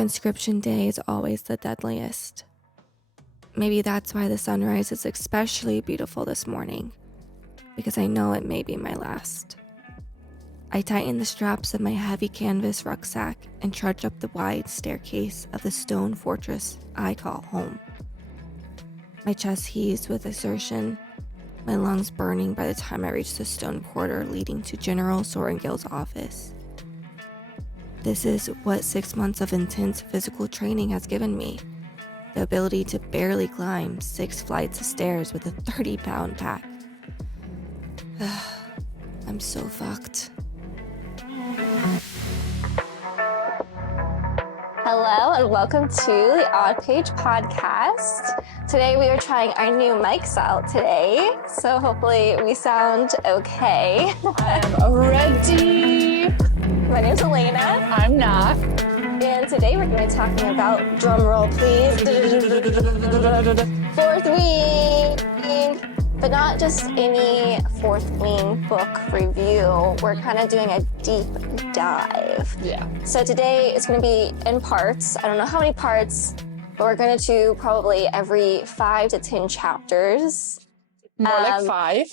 Conscription day is always the deadliest. Maybe that's why the sunrise is especially beautiful this morning, because I know it may be my last. I tighten the straps of my heavy canvas rucksack and trudge up the wide staircase of the stone fortress I call home. My chest heaves with exertion, my lungs burning by the time I reach the stone corridor leading to General Sorengil's office. This is what 6 months of intense physical training has given me. The ability to barely climb 6 flights of stairs with a 30-pound pack. I'm so fucked. Hello and welcome to the Odd Page podcast. Today we are trying our new mics out today, so hopefully we sound okay. I'm ready. My name's Elena. I'm Nat. And today we're going to be talking about, drumroll please, 4th Wing. But not just any 4th Wing book review. We're kind of doing a deep dive. Yeah. So today it's going to be in parts. I don't know how many parts, but we're going to do probably every 5 to 10 chapters. More like 5.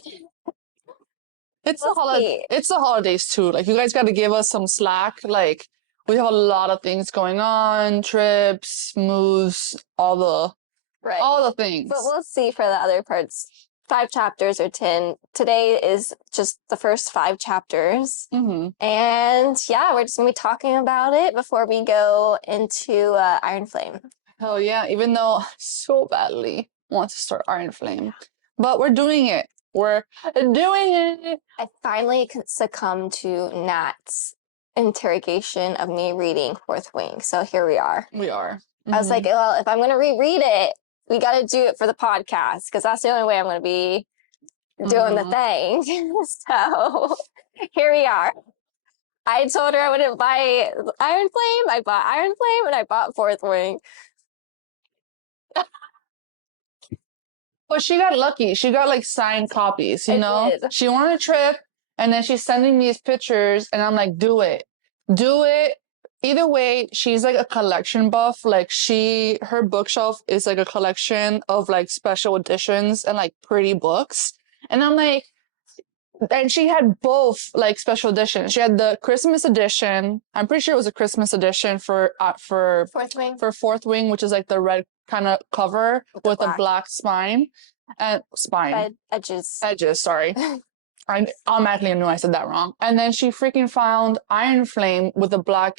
It's the holidays too. Like, you guys got to give us some slack. Like, we have a lot of things going on, trips, moves, all the things. But we'll see for the other parts. 5 chapters or 10. Today is just the first 5 chapters. Mm-hmm. And yeah, we're just going to be talking about it before we go into Iron Flame. Hell yeah. Even though I so badly want to start Iron Flame. But we're doing it. We're doing it. I finally succumbed to Nat's interrogation of me reading 4th Wing. So here we are. We are. Mm-hmm. I was like, well, if I'm going to reread it, we got to do it for the podcast because that's the only way I'm going to be doing the thing. So here we are. I told her I wouldn't buy Iron Flame. I bought Iron Flame and I bought 4th Wing. But she got lucky. She got like signed copies, you know? Did. She went on a trip and then she's sending me these pictures and I'm like, do it. Do it. Either way, she's like a collection buff. Like, her bookshelf is like a collection of like special editions and like pretty books. And I'm like, and she had both like special editions. She had the Christmas edition. I'm pretty sure it was a Christmas edition for 4th Wing. For 4th Wing, which is like the red kind of cover with a black spine and edges. Sorry. I automatically knew I said that wrong. And then she freaking found Iron Flame with the black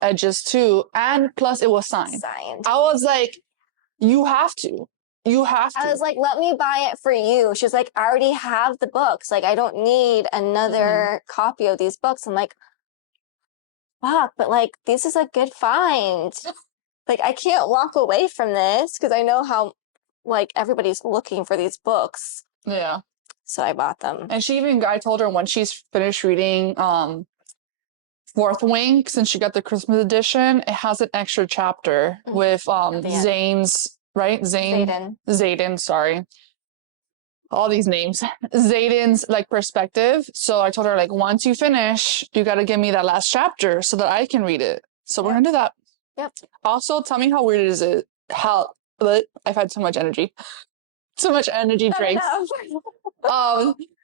edges too, and plus it was signed. I was like, you have to. I was like, let me buy it for you. She was like, I already have the books. Like, I don't need another copy of these books. I'm like, fuck, but like, this is a good find. Like, I can't walk away from this because I know how like everybody's looking for these books. Yeah. So I bought them. And I told her when she's finished reading 4th Wing, since she got the Christmas edition, it has an extra chapter with Zane's, right? Zayden, sorry. All these names. Zayden's like perspective. So I told her, like, once you finish, you got to give me that last chapter so that I can read it. So we're going to do that. Yep. Also, tell me how weird it is. I've had so much energy. So much energy drinks.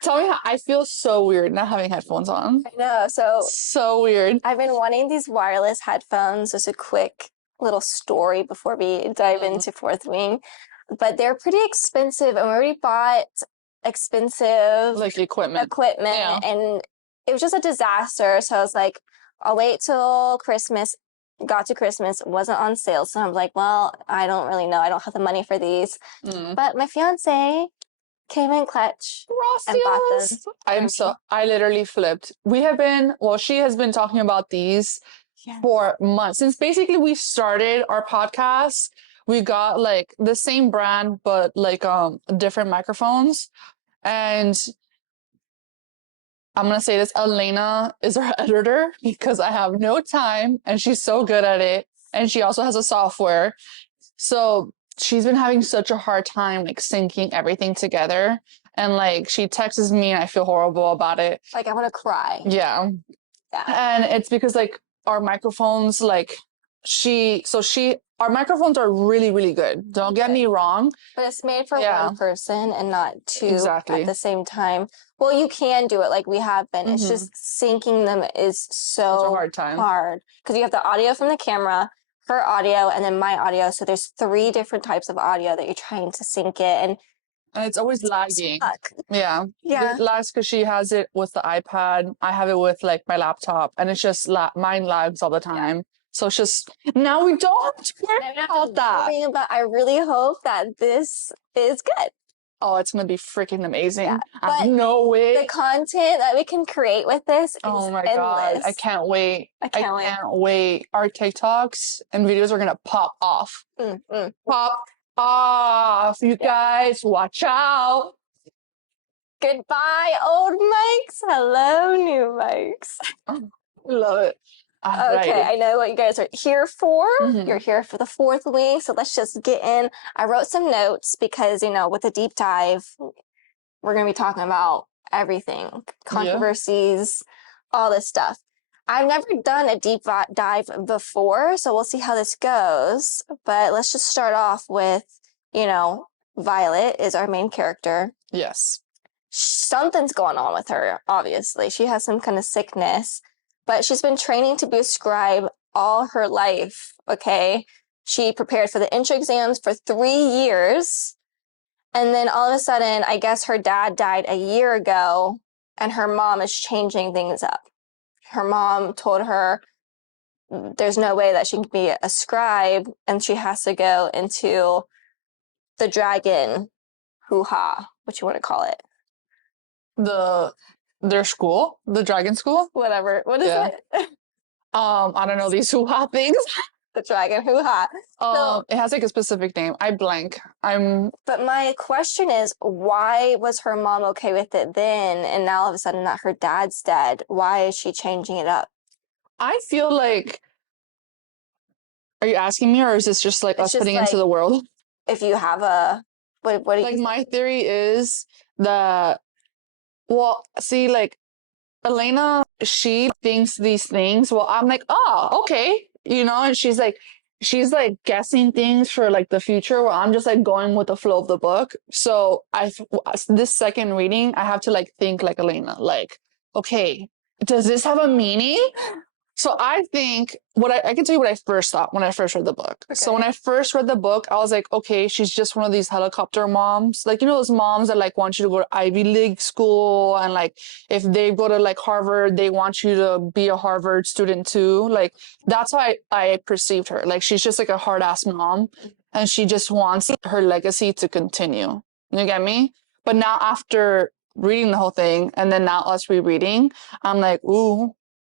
Tell me how I feel so weird not having headphones on. I know, so weird. I've been wanting these wireless headphones. Just a quick little story before we dive into 4th Wing, but they're pretty expensive, and we already bought expensive like equipment, yeah. And it was just a disaster. So I was like, I'll wait till Christmas. Got to Christmas, it wasn't on sale, so I'm like, well, I don't really know. I don't have the money for these. But my fiance came in clutch and bought them. I literally flipped. She has been talking about these for months. Since basically we started our podcast, we got like the same brand, but like different microphones. And I'm going to say this, Elena is our editor because I have no time and she's so good at it. And she also has a software. So she's been having such a hard time like syncing everything together. And like she texts me and I feel horrible about it. Like I want to cry. Yeah. And it's because like our microphones, like our microphones are really, really good. Don't get me wrong. But it's made for Yeah. one person and not two Exactly. at the same time. Well, you can do it like we have been. It's just syncing them is so It's a hard time. because you have the audio from the camera, her audio, and then my audio. So there's 3 different types of audio that you're trying to sync it, and it's always lagging. Yeah. It lags because she has it with the iPad. I have it with like my laptop, and it's just mine lags all the time. Yeah. So it's just now we don't have to worry about that. But I really hope that this is good. Oh, it's gonna be freaking amazing. Yeah. I know it. The content that we can create with this is oh my endless. God. I can't wait. I can't wait. Our TikToks and videos are gonna pop off. Pop off. You guys, watch out. Goodbye, old mics. Hello, new mics. Love it. Okay, I know what you guys are here for. You're here for the 4th week, so let's just get in. I wrote some notes because, with a deep dive, we're going to be talking about everything. Controversies, all this stuff. I've never done a deep dive before, so we'll see how this goes. But let's just start off with, Violet is our main character. Yes. Something's going on with her, obviously. She has some kind of sickness, but she's been training to be a scribe all her life, okay? She prepared for the intro exams for 3 years, and then all of a sudden, I guess her dad died a year ago, and her mom is changing things up. Her mom told her there's no way that she can be a scribe, and she has to go into the dragon hoo-ha, what you want to call it. Their school, the dragon school, whatever. What is it? I don't know these hoo-ha things. The dragon hoo-ha. It has like a specific name. I blank. But my question is, why was her mom okay with it then, and now all of a sudden that her dad's dead? Why is she changing it up? I feel like. Are you asking me, or is this just like us putting into the world? If you have a, what do you like? My theory is that. Well, see, like, Elena, she thinks these things. Well, I'm like, oh, okay. And she's like guessing things for like the future where I'm just like going with the flow of the book. So this second reading, I have to like think like Elena, like, okay, does this have a meaning? So I think I can tell you what I first thought when I first read the book. Okay. So when I first read the book, I was like, okay, she's just one of these helicopter moms. Like, those moms that like want you to go to Ivy League school. And like, if they go to like Harvard, they want you to be a Harvard student too. Like, that's how I perceived her. Like, she's just like a hard ass mom. And she just wants her legacy to continue. You get me? But now after reading the whole thing, and then now us rereading, I'm like, ooh.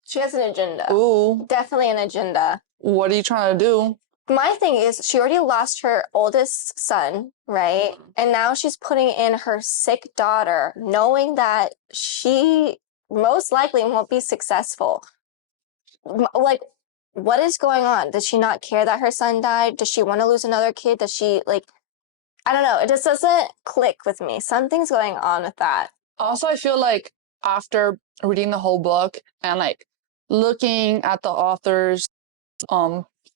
She has an agenda. Ooh. Definitely an agenda. What are you trying to do? My thing is, she already lost her oldest son, right? And now she's putting in her sick daughter, knowing that she most likely won't be successful. Like, what is going on? Does she not care that her son died? Does she want to lose another kid? Does she, I don't know. It just doesn't click with me. Something's going on with that. Also, I feel like after reading the whole book and like looking at the author's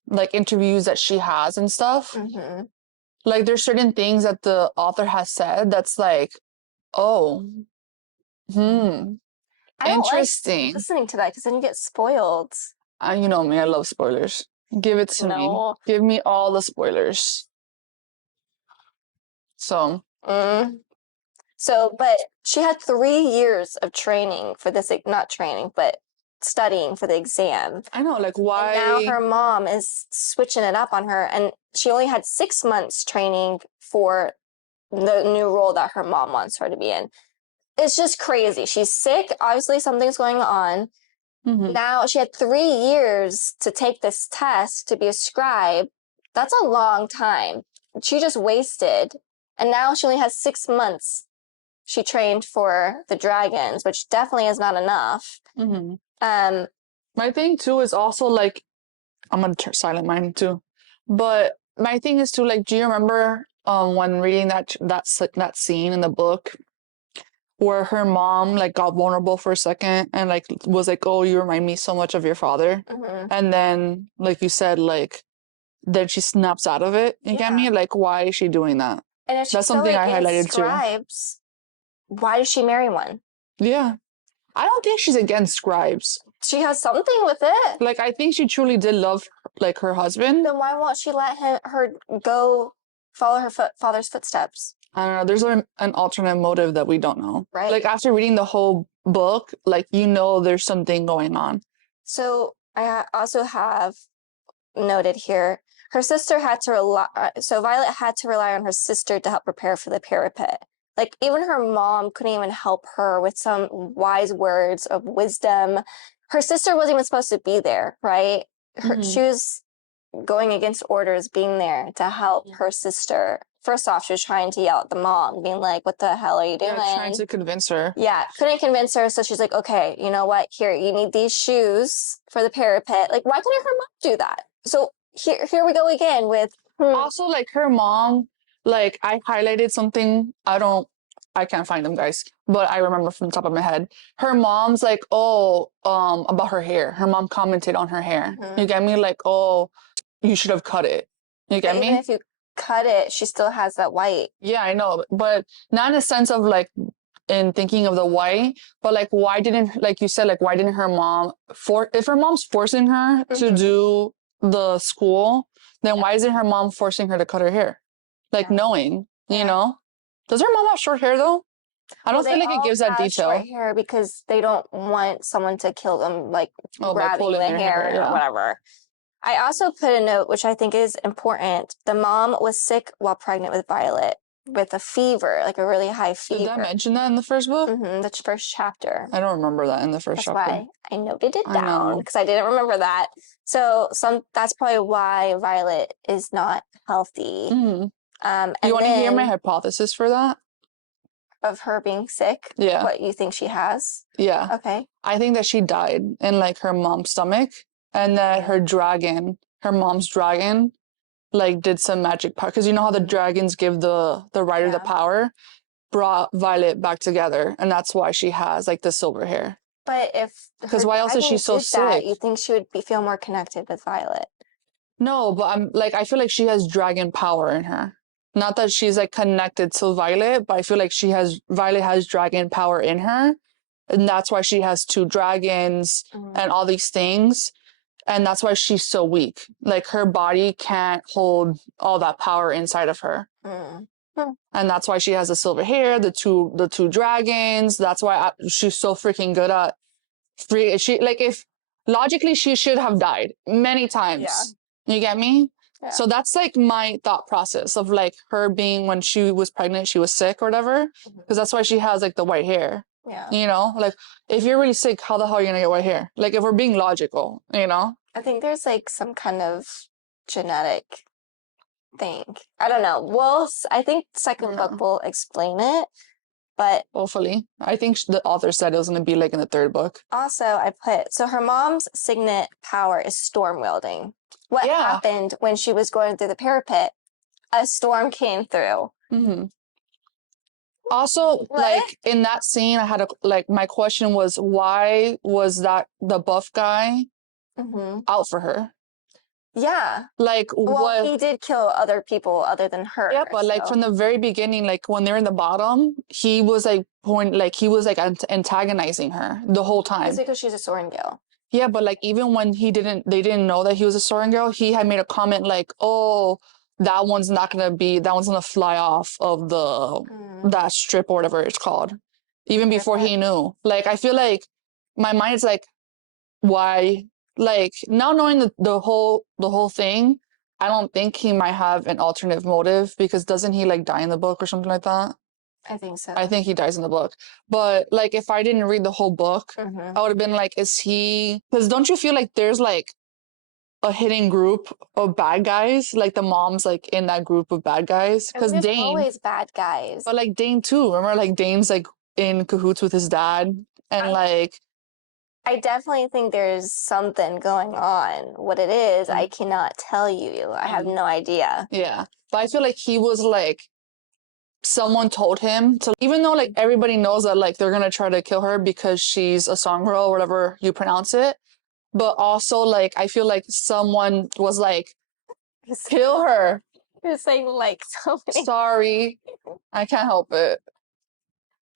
like interviews that she has and stuff, like there's certain things that the author has said that's like, oh, interesting. I don't like listening to that because then you get spoiled. You know me, I love spoilers. Give it to me. Give me all the spoilers. So. But she had 3 years of training for this, not training, but studying for the exam. I know, like, why? And now her mom is switching it up on her, and she only had 6 months training for the new role that her mom wants her to be in. It's just crazy. She's sick. Obviously, something's going on. Now she had 3 years to take this test to be a scribe. That's a long time. She just wasted. And now she only has 6 months. She trained for the dragons, which definitely is not enough. My thing too is also like, I'm gonna turn silent mine too. But my thing is too, like, do you remember when reading that scene in the book where her mom like got vulnerable for a second and like was like, "Oh, you remind me so much of your father," and then like you said, like then she snaps out of it. You get me? Like, why is she doing that? And if she's That's so something like I in highlighted too. scribes, why does she marry one? Yeah, I don't think she's against scribes. She has something with it. Like, I think she truly did love like her husband. Then why won't she let her go follow her father's footsteps? I don't know. There's an alternate motive that we don't know. Right. Like after reading the whole book, like you know there's something going on. So I also have noted here, her sister had to rely. So Violet had to rely on her sister to help prepare for the parapet. Like even her mom couldn't even help her with some wise words of wisdom. Her sister wasn't even supposed to be there, right? She was going against orders, being there to help her sister. First off, she was trying to yell at the mom, being like, "What the hell are you doing?" Yeah, trying to convince her. Yeah, couldn't convince her, so she's like, "Okay, you know what? Here, you need these shoes for the parapet." Like, why couldn't her mom do that? So here we go again with also like her mom. Like I highlighted something. I can't find them, guys, but I remember from the top of my head. Her mom's like, "Oh, about her hair." Her mom commented on her hair. You get me? Like, "Oh, you should have cut it." You get me? Even if you cut it, she still has that white. Yeah, I know, but not in a sense of like in thinking of the why, but like why didn't, like you said, like why didn't her mom if her mom's forcing her to do the school, then why isn't her mom forcing her to cut her hair? Like knowing, you know? Does her mom have short hair though? I don't feel like it gives that detail. Short hair because they don't want someone to kill them, like grabbing the hair or whatever. I also put a note, which I think is important. The mom was sick while pregnant with Violet with a fever, like a really high fever. Did that mention that in the first book? The first chapter. I don't remember that in the first chapter. That's why I noted it down because I didn't remember that. So that's probably why Violet is not healthy. You want to hear my hypothesis for that? Of her being sick? Yeah. What you think she has? Yeah. Okay. I think that she died in like her mom's stomach and that her mom's dragon, like did some magic power. Because you know how the dragons give the writer the power, brought Violet back together. And that's why she has like the silver hair. But because why else is she so sick? You think she would feel more connected with Violet? No, but I feel like she has dragon power in her. Not that she's like connected to Violet, but I feel like Violet has dragon power in her. And that's why she has two dragons and all these things. And that's why she's so weak. Like her body can't hold all that power inside of her. And that's why she has the silver hair, the two dragons. That's why she's so freaking good at if logically she should have died many times. Yeah. You get me? Yeah. So that's like my thought process of like her being when she was pregnant, she was sick or whatever. Because that's why she has like the white hair. Yeah. You know, like if you're really sick, how the hell are you gonna get white hair? Like if we're being logical, you know? I think there's like some kind of genetic thing. I don't know. Well, I think second book will explain it. But hopefully, I think the author said it was going to be like in the third book. Also, I put, so her mom's signet power is storm wielding. What happened when she was going through the parapet? A storm came through. Also, like in that scene, I had my question was, why was that the buff guy out for her? Yeah. Like well, he did kill other people other than her. Yeah, but like from the very beginning, like when they're in the bottom, he was like antagonizing her the whole time. It's because she's a Sorengale. Yeah, but like even when they didn't know that he was a Sorengale, he had made a comment like, "Oh, that one's gonna fly off of that strip or whatever it's called." Even before he knew. Like I feel like my mind is like, why? Like now knowing the whole thing, I don't think he might have an alternative motive because doesn't he like die in the book or something like that? I think so. I think he dies in the book. But like if I didn't read the whole book, I would have been like, is he, because don't you feel like there's like a hidden group of bad guys? Like the mom's like in that group of bad guys. Because Dane always bad guys. But like Dane too. Remember like Dane's like in cahoots with his dad and like I definitely think there's something going on. What it is, I cannot tell you. I have no idea. Yeah. But I feel like he was like someone told him to, even though like everybody knows that like they're gonna try to kill her because she's a song girl or whatever you pronounce it, but also like I feel like someone was like, kill her. You're saying like so many. Sorry, I can't help it.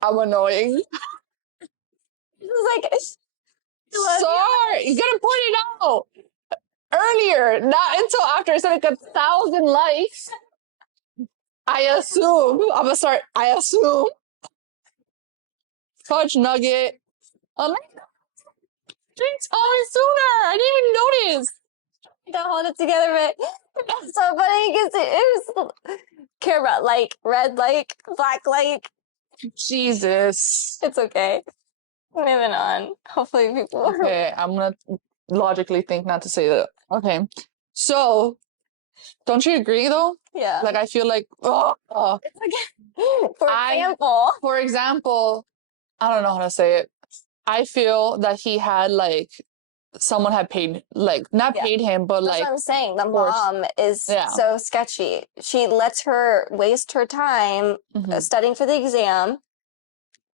I'm annoying. It's like Sorry, you gotta point it out earlier, not until after I said like 1,000 likes. I assume. I'm gonna start. I assume. Fudge nugget. I'm like, didn't tell me sooner. I didn't even notice. don't hold it together, but it's so funny because it was camera like red like black like. Jesus. It's okay. Moving on. Hopefully people. Okay, I'm gonna logically think not to say that. Okay, so don't you agree though? Yeah. Like I feel like, oh, It's like, for example, I don't know how to say it. I feel that he had like someone had paid, like not paid him, but that's like what I'm saying. The forced. mom is Yeah. so sketchy. She lets her waste her time studying for the exam.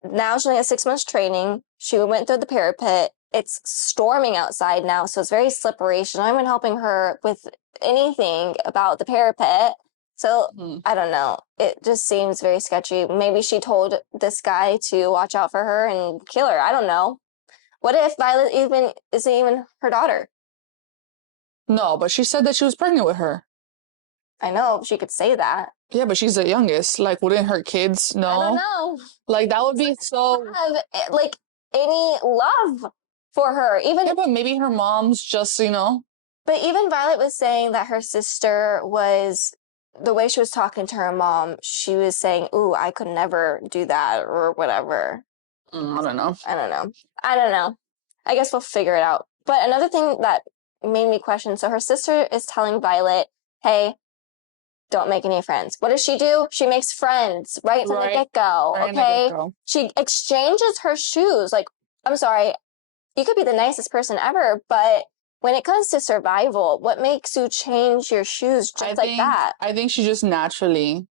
Now she only has 6 months training. She went through the parapet. It's storming outside now, so it's very slippery. She's not even helping her with anything about the parapet. So I don't know. It just seems very sketchy. Maybe she told this guy to watch out for her and kill her. I don't know. What if Violet isn't even her daughter? No, but she said that she was pregnant with her. I know she could say that. Yeah, but she's the youngest. Like, wouldn't her kids know? I don't know. Like, that would be so. Have like any love for her, even. Yeah, but maybe her mom's just, you know. But even Violet was saying that her sister was, the way she was talking to her mom, she was saying, "Ooh, I could never do that," or whatever. I don't know. I don't know. I guess we'll figure it out. But another thing that made me question, so her sister is telling Violet, "Hey, don't make any friends." What does she do? She makes friends right from the get-go, okay? She exchanges her shoes. Like, I'm sorry, you could be the nicest person ever, but when it comes to survival, what makes you change your shoes just like that? I think she just naturally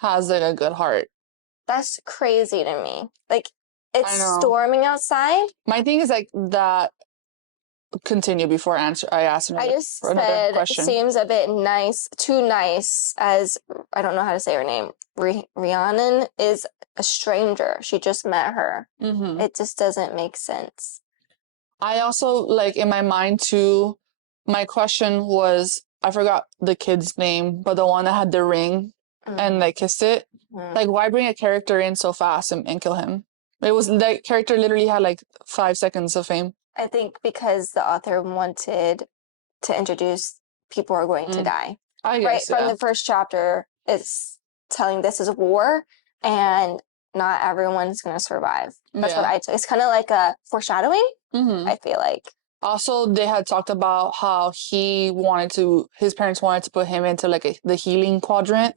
has like a good heart. That's crazy to me. Like, it's storming outside. My thing is like that. Continue before I ask another, I just another question. It seems a bit nice, too nice, as I don't know how to say her name. Rhiannon is a stranger. She just met her. It just doesn't make sense. I also, like, in my mind too, my question was, I forgot the kid's name, but the one that had the ring and like kissed it. Like, why bring a character in so fast and kill him? It was, that character literally had like 5 seconds of fame. I think because the author wanted to introduce people who are going to die. I guess, from the first chapter, it's telling this is a war and not everyone's going to survive. That's what I took. It's kind of like a foreshadowing, I feel like. Also, they had talked about how his parents wanted to put him into like the healing quadrant.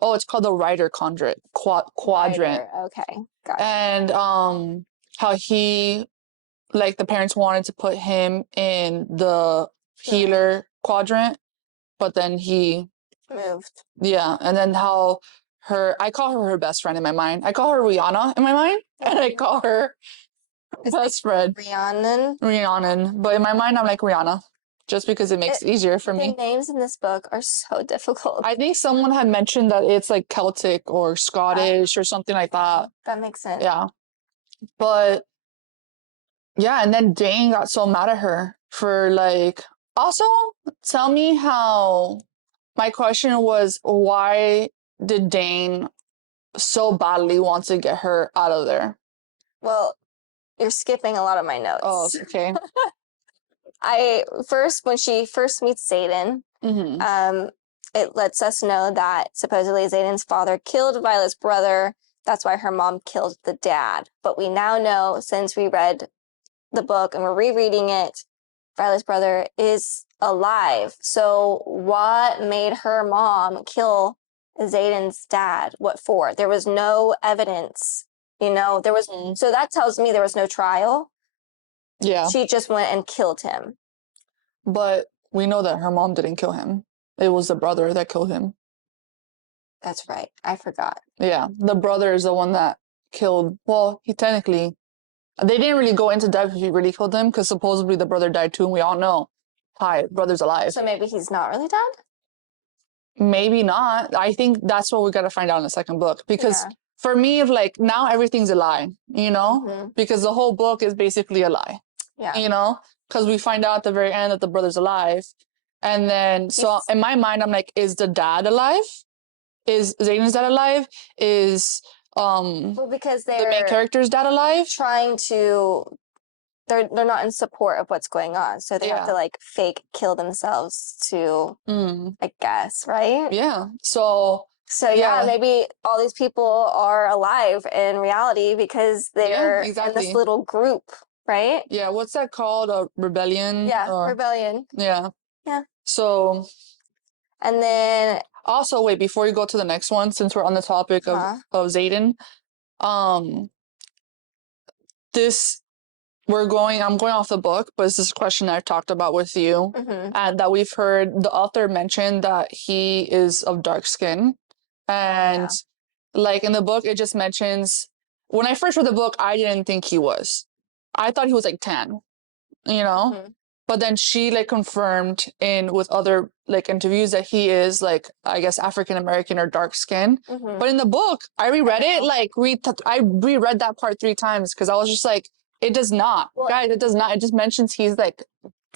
Oh, it's called the Rider quadrant. Rider, okay, gotcha. And how he, like, the parents wanted to put him in the healer quadrant, but then he moved. Yeah, and then how I call her best friend in my mind. I call her Rihanna in my mind, and I call her best friend Rhiannon. But in my mind, I'm like Rihanna, just because it makes it easier for me. The names in this book are so difficult. I think someone had mentioned that it's like Celtic or Scottish or something like that. That makes sense. Yeah. But yeah, and then Dane got so mad at her for like, also tell me how, my question was, why did Dane so badly want to get her out of there? Well, you're skipping a lot of my notes. Oh, okay. When she first meets Xaden, it lets us know that supposedly Xaden's father killed Violet's brother. That's why her mom killed the dad. But we now know, since we read the book and we're rereading it, Violet's brother is alive. So what made her mom kill Xaden's dad? What for? There was no evidence, there was, so that tells me there was no trial. Yeah. She just went and killed him. But we know that her mom didn't kill him. It was the brother that killed him. That's right. I forgot. Yeah, the brother is the one that killed. Well, he technically, they didn't really go into depth if he really killed him because supposedly the brother died too, and we all know, hi, brother's alive. So maybe he's not really dead? Maybe not. I think that's what we got to find out in the second book because Yeah. for me, if like now everything's a lie, you know, Mhm. because the whole book is basically a lie, Yeah. you know, because we find out at the very end that the brother's alive. And then, so in my mind, I'm like, is the dad alive? Is Zayden's dad alive? Is Well, because the main they're character's dad alive? trying to, they're not in support of what's going on, so they have to Yeah. like fake kill themselves to, Mm, I guess, right? yeah. So So yeah, maybe all these people are alive in reality because they're in exactly. this little group, right? Yeah, what's that called? A rebellion? Yeah, Or rebellion. yeah. Yeah. So And then also wait, before you go to the next one, since we're on the topic of Zayden, um this I'm going off the book, but it's this question I've talked about with you, mhm. and that we've heard the author mention that he is of dark skin. And like in the book, it just mentions when I first read the book, I didn't think he was. I thought he was like tan, you know? Mhm. But then she like confirmed in with other like interviews that he is like I guess African American or dark skin. Mhm. But in the book, I reread it like I reread that part 3 times because I was just like, it does not, Well, guys, it does not. It just mentions he's like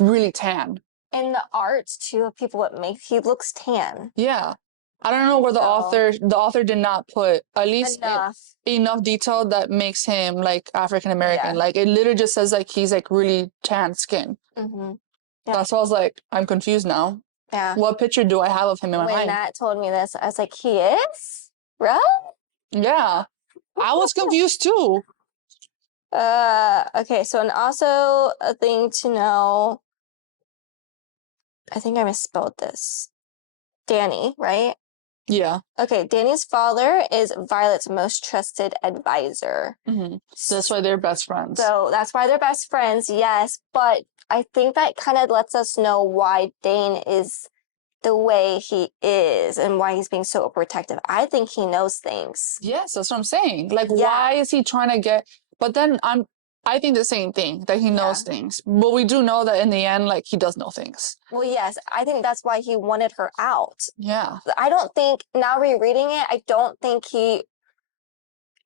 really tan. in the arts too of people, what makes he looks tan. Yeah, I don't know where the author did not put at least enough detail that makes him like African American. Yeah. Like it literally just says like he's like really tan skin. Mhm. Yeah. That's why I was like, I'm confused now. Yeah. What picture do I have of him in my When mind? Nat told me this, I was like, he is? Really? Yeah. I was confused too. Okay, so and also a thing to know, I think I misspelled this. Danny, right? Yeah. Okay, Danny's father is Violet's most trusted advisor. Mm-hmm. So that's why they're best friends. So that's why they're best friends, yes. But I think that kind of lets us know why Dane is the way he is and why he's being so protective. I think he knows things. Yes, that's what I'm saying. Like, why is he trying to get? But then I think the same thing that he knows things. But we do know that in the end, like he does know things. Well, yes, I think that's why he wanted her out. Yeah. I don't think now rereading it, I don't think he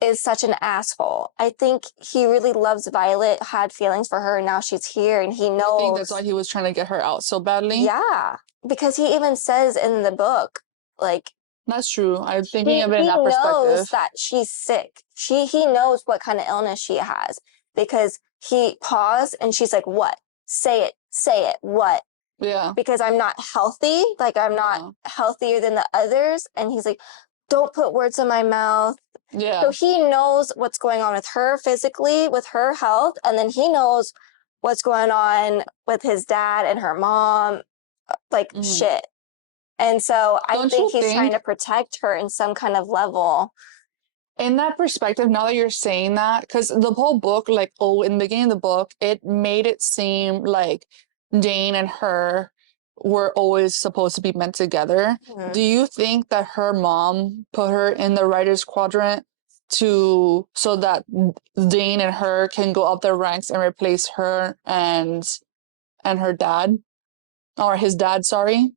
is such an asshole. I think he really loves Violet, had feelings for her, and now she's here, and he knows. I think that's why he was trying to get her out so badly. Yeah, because he even says in the book, like, that's true. I'm thinking of it in that he perspective. knows that she's sick. He knows what kind of illness she has because he paused and she's like, "What? Say it. What?" Yeah. Because I'm not healthy. Like I'm not healthier than the others, and he's like, "Don't put words in my mouth." Yeah. So he knows what's going on with her physically, with her health, and then he knows what's going on with his dad and her mom, like shit. And so I think he's trying to protect her in some kind of level. In that perspective, now that you're saying that, because the whole book, like, in the beginning of the book, it made it seem like Dane and her were always supposed to be meant together. Mhm. Do you think that her mom put her in the writer's quadrant so that Dane and her can go up their ranks and replace her and her dad? Or his dad, sorry.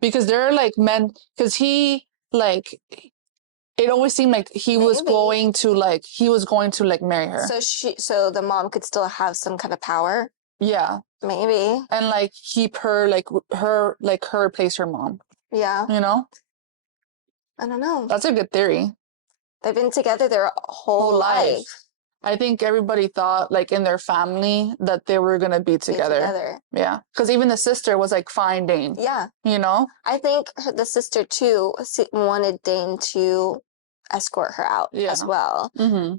Because they're like men, because he like it always seemed like he was going to like marry her. So the mom could still have some kind of power. Yeah. Maybe. And like keep her her replace her mom. Yeah. You know? I don't know. That's a good theory. They've been together their whole life. I think everybody thought like in their family that they were gonna be together. Yeah. Because even the sister was like fine Dane. Yeah. You know? I think the sister too wanted Dane to escort her out as well. Mm-hmm.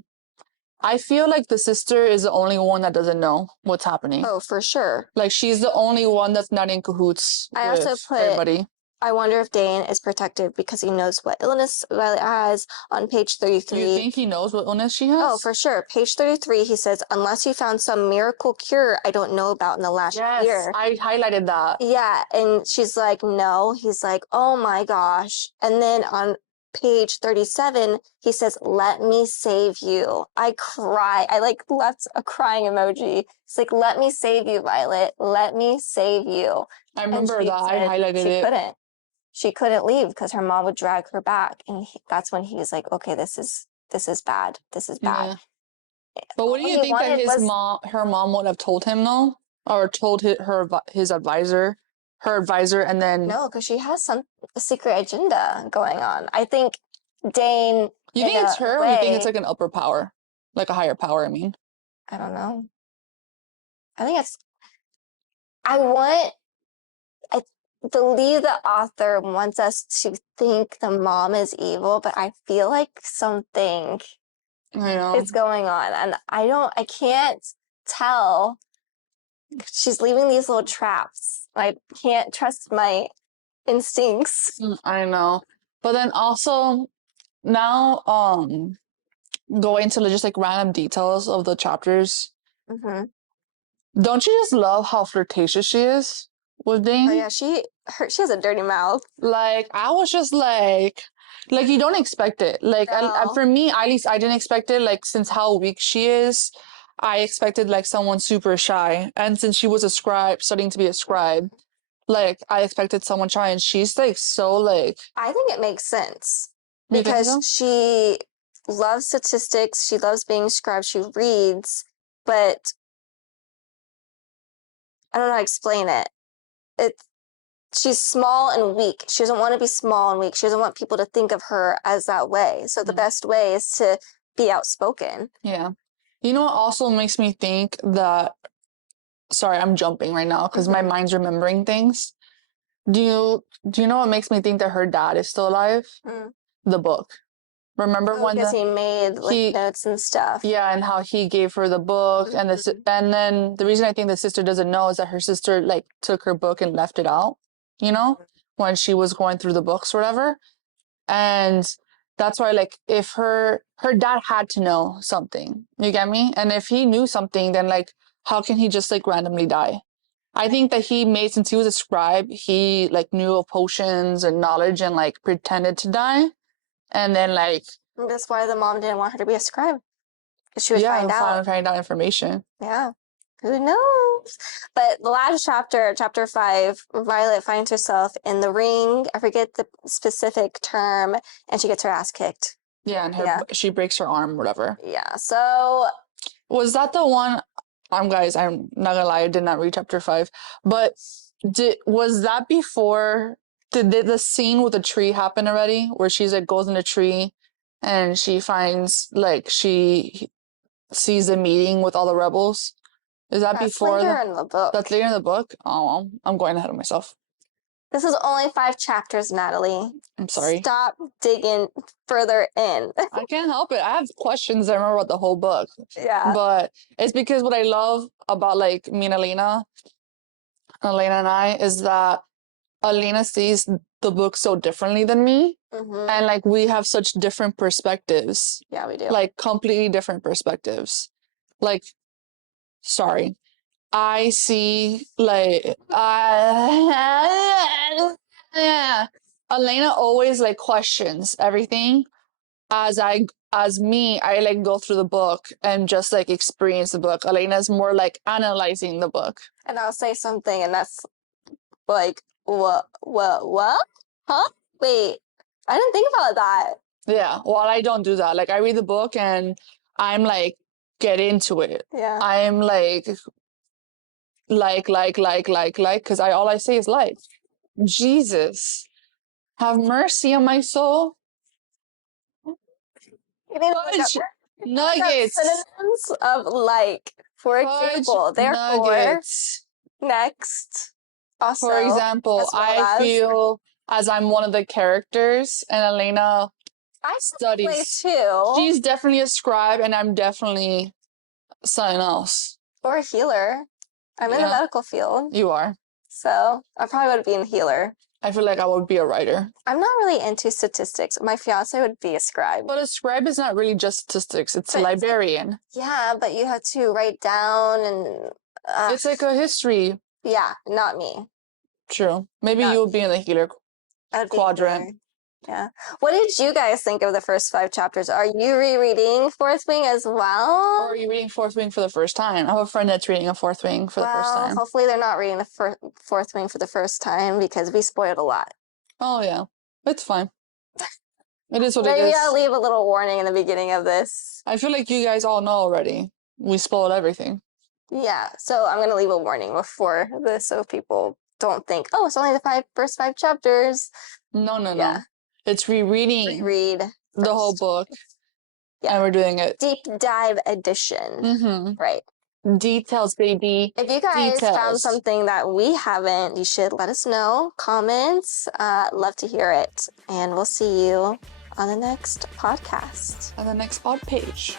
I feel like the sister is the only one that doesn't know what's happening. Oh, for sure. Like she's the only one that's not in cahoots with everybody. I wonder if Dane is protective because he knows what illness Violet has on page 33. Do you think he knows what illness she has? Oh, for sure. Page 33, he says, unless you found some miracle cure I don't know about in the last year. I highlighted that. Yeah, and she's like, no. He's like, oh my gosh. And then on page 37, he says, "Let me save you." I cry. I like left a crying emoji. It's like, "Let me save you, Violet. Let me save you." I remember that. I said highlighted she it. couldn't. She couldn't leave because her mom would drag her back, and that's when he's like, "Okay, this is bad. This is bad." Yeah. But what do All you he think that wanted his was her mom would have told him though, or told his advisor, her advisor, and then no, because she has some secret agenda going on. I think Dane, you in think it's a her, or you think it's way, like an upper power, like a higher power? I mean, I don't know. I think it's. I want. I believe the author wants us to think the mom is evil, but I feel like something I know. is going on, and I can't tell. She's leaving these little traps. I can't trust my instincts. I know. But then also now, go into just like random details of the chapters. Mm-hmm. Don't you just love how flirtatious she is with Oh Dane? yeah, she has a dirty mouth. Like I was just like you don't expect it. Like No. for me, at least I didn't expect it. Like since how weak she is, I expected like someone super shy. And since she was a scribe, studying to be a scribe, like I expected someone shy, and she's like so like. I think it makes sense You think because so? she loves statistics, she loves being a scribe, she reads, but I don't know how to explain it. It's she's small and weak. She doesn't want to be small and weak. She doesn't want people to think of her as that way. So the best way is to be outspoken. Yeah. You know what also makes me think that. Sorry, I'm jumping right now because my mind's remembering things. Do you know what makes me think that her dad is still alive? Mm. The book. Remember when Because he made like notes and stuff. yeah, and how he gave her the book and and then the reason I think the sister doesn't know is that her sister like took her book and left it out, you know, when she was going through the books or whatever. And that's why like if her dad had to know something, you get me? And if he knew something, then like how can he just like randomly die? I think that he made, since he was a scribe, he like knew of potions and knowledge and like pretended to die. And then like That's why the mom didn't want her to be a scribe. Because she would find out. find out information. Yeah. Who knows? But the last chapter, chapter 5, Violet finds herself in the ring. I forget the specific term, and she gets her ass kicked. Yeah, and she breaks her arm, whatever. Yeah. So Was that the one? Guys, I'm not gonna lie, I did not read chapter 5. But was that before? Did the scene with the tree happen already? Where she's like goes in a tree, and she finds like she sees a meeting with all the rebels. Is that that's before later in the book. That's later in the book? Oh, I'm going ahead of myself. This is only 5 chapters, Natalie. I'm sorry. Stop digging further in. I can't help it. I have questions I remember about the whole book. Yeah. But it's because what I love about like me and Elena and I, is that Elena sees the book so differently than me. And like we have such different perspectives. Yeah, we do. Like completely different perspectives. Like, sorry. I see like yeah. Elena always like questions everything as I like go through the book and just like experience the book. Elena's more like analyzing the book. And I'll say something, and that's like, what? Huh? Wait, I didn't think about that. Yeah, well, I don't do that. Like I read the book and I'm like get into it. Yeah. I'm like because all I say is like, Jesus, have mercy on my soul. You need to look up, Fudge nuggets. synonyms of like. For example, therefore, Nuggets. next. Also, For example, as well I as, feel as I'm one of the characters and Elena I studies. too. She's definitely a scribe and I'm definitely something else. Or a healer. I'm in the medical field. You are. So I probably would be a healer. I feel like I would be a writer. I'm not really into statistics. My fiance would be a scribe. But a scribe is not really just statistics. It's a librarian. Yeah, but you have to write down and... it's like a history. Yeah, not me. True. Maybe you'll be in the healer quadrant. Yeah. What did you guys think of the first 5 chapters? Are you rereading Fourth Wing as well? Or are you reading Fourth Wing for the first time? I have a friend that's reading a Fourth Wing for the first time. Hopefully they're not reading the Fourth Wing for the first time because we spoiled a lot. Oh, yeah. It's fine. It is what it Maybe is. I'll leave a little warning in the beginning of this. I feel like you guys all know already. We spoiled everything. Yeah, so I'm going to leave a warning before this so people don't think, oh, it's only the first 5 chapters. No. Yeah. It's rereading Reread the whole book. Yeah. And we're doing it. Deep dive edition. Right. Details, baby. If you guys found Details. something that we haven't, you should let us know. Comments. Love to hear it. And we'll see you on the next podcast. On the next pod page.